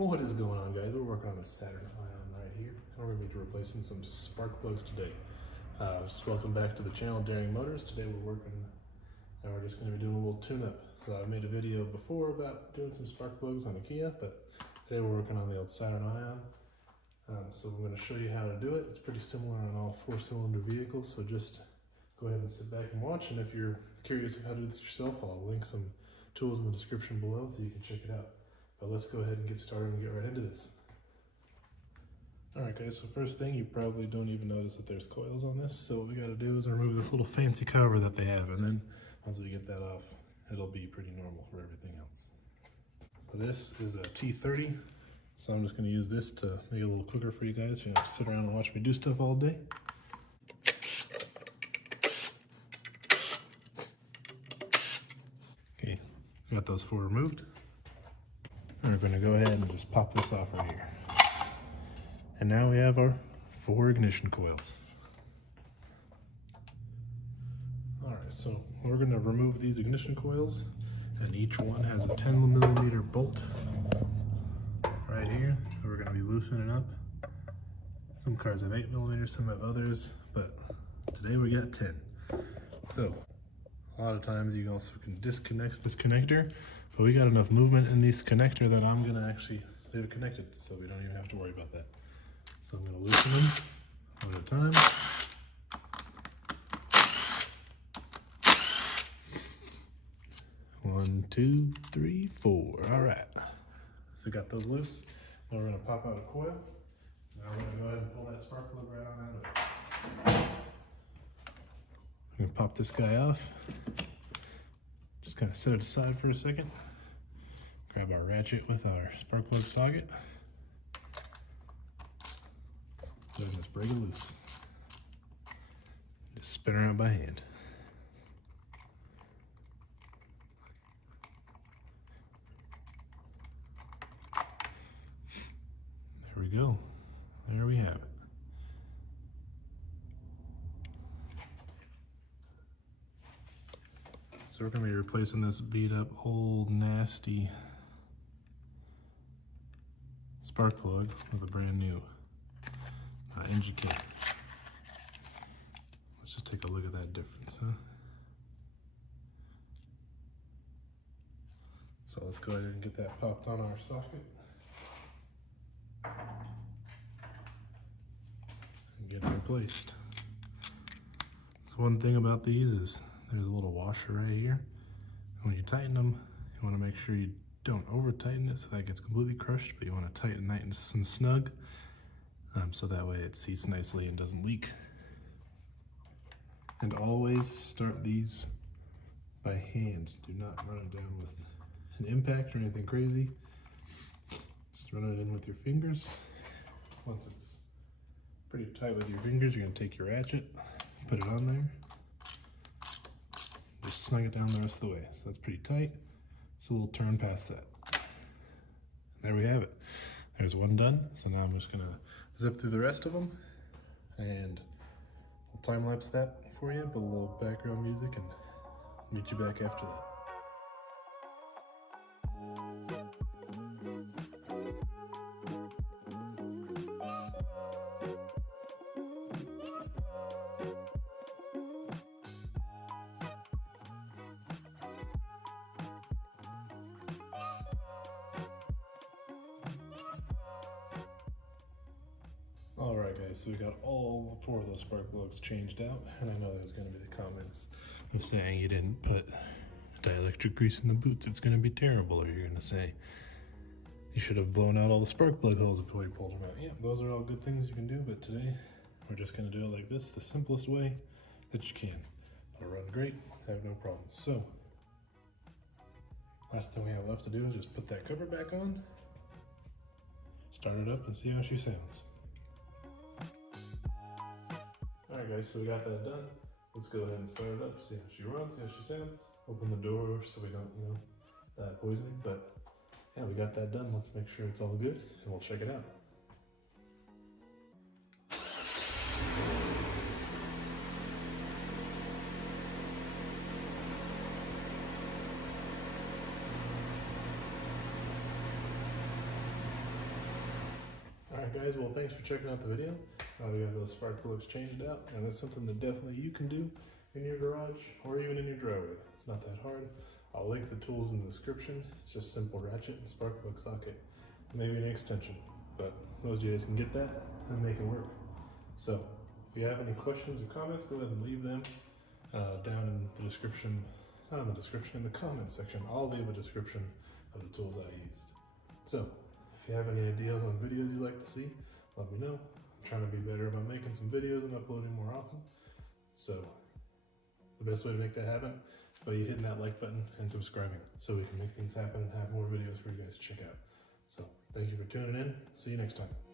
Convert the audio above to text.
What is going on, guys? We're working on the Saturn Ion right here, and we're going to be replacing some spark plugs today. Just welcome back to the channel, Daring Motors. Today we're just going to be doing a little tune-up. So I made a video before about doing some spark plugs on a Kia, but today we're working on the old Saturn Ion. So we're going to show you how to do it. It's pretty similar on all four-cylinder vehicles, so just go ahead and sit back and watch. And if you're curious of how to do this yourself, I'll link some tools in the description below so you can check it out. But let's go ahead and get started and get right into this. Alright guys, so first thing, you probably don't even notice that there's coils on this. So what we gotta do is remove this little fancy cover that they have, and then once we get that off, it'll be pretty normal for everything else. So this is a T30, so I'm just gonna use this to make it a little quicker for you guys. You know, sit around and watch me do stuff all day. Okay, got those four removed. We're going to go ahead and just pop this off right here. And now we have our 4 ignition coils. Alright, so we're going to remove these ignition coils, and each one has a 10mm bolt right here that we're going to be loosening up. Some cars have 8mm, some have others, but today we got 10. So a lot of times you also can disconnect this connector, but we got enough movement in this connector that I'm gonna actually leave it connected, so we don't even have to worry about that. So I'm gonna loosen them one at a time. One, two, three, 4. All right. So we got those loose. Now we're gonna pop out a coil. Now we're gonna go ahead and pull that spark plug right on out of it. I'm gonna pop this guy off. Just kind of set it aside for a second. Grab our ratchet with our spark plug socket. Then just break it loose. Just spin around by hand. There we go. There we have it. So we're going to be replacing this beat up old nasty spark plug with a brand new engine kit. Let's just take a look at that difference, huh? So let's go ahead and get that popped on our socket and get it replaced. So one thing about these is there's a little washer right here. When you tighten them, you want to make sure you don't over tighten it so that it gets completely crushed, but you want to tighten nice and snug, so that way it seats nicely and doesn't leak. And always start these by hand. Do not run it down with an impact or anything crazy. Just run it in with your fingers. Once it's pretty tight with your fingers, you're going to take your ratchet, put it on there, just snug it down the rest of the way. So that's pretty tight. So we'll turn past that. There we have it. There's one done. So now I'm just gonna zip through the rest of them, and I'll time lapse that for you, put a little background music, and meet you back after that. Alright guys, so we got all 4 of those spark plugs changed out, and I know there's going to be the comments of saying you didn't put dielectric grease in the boots, it's going to be terrible, or you're going to say you should have blown out all the spark plug holes before you pulled them out. Yeah, those are all good things you can do, but today we're just going to do it like this, the simplest way that you can. It'll run great, have no problems. So, last thing we have left to do is just put that cover back on, start it up, and see how she sounds. Alright guys, so we got that done. Let's go ahead and start it up, see how she runs, see how she sounds. Open the door so we don't, poison it. But yeah, we got that done. Let's make sure it's all good, and we'll check it out. Alright guys, well thanks for checking out the video. We got those spark plugs changed out, and that's something that definitely you can do in your garage or even in your driveway. It's not that hard. I'll link the tools in the description. It's just simple ratchet and spark plug socket, maybe an extension, but most of you guys can get that and make it work. So if you have any questions or comments, go ahead and leave them down in the description, not in the description, in the comment section. I'll leave a description of the tools I used. So if you have any ideas on videos you'd like to see, let me know. I'm trying to be better about making some videos and uploading more often. So the best way to make that happen is by you hitting that like button and subscribing so we can make things happen and have more videos for you guys to check out. So thank you for tuning in. See you next time.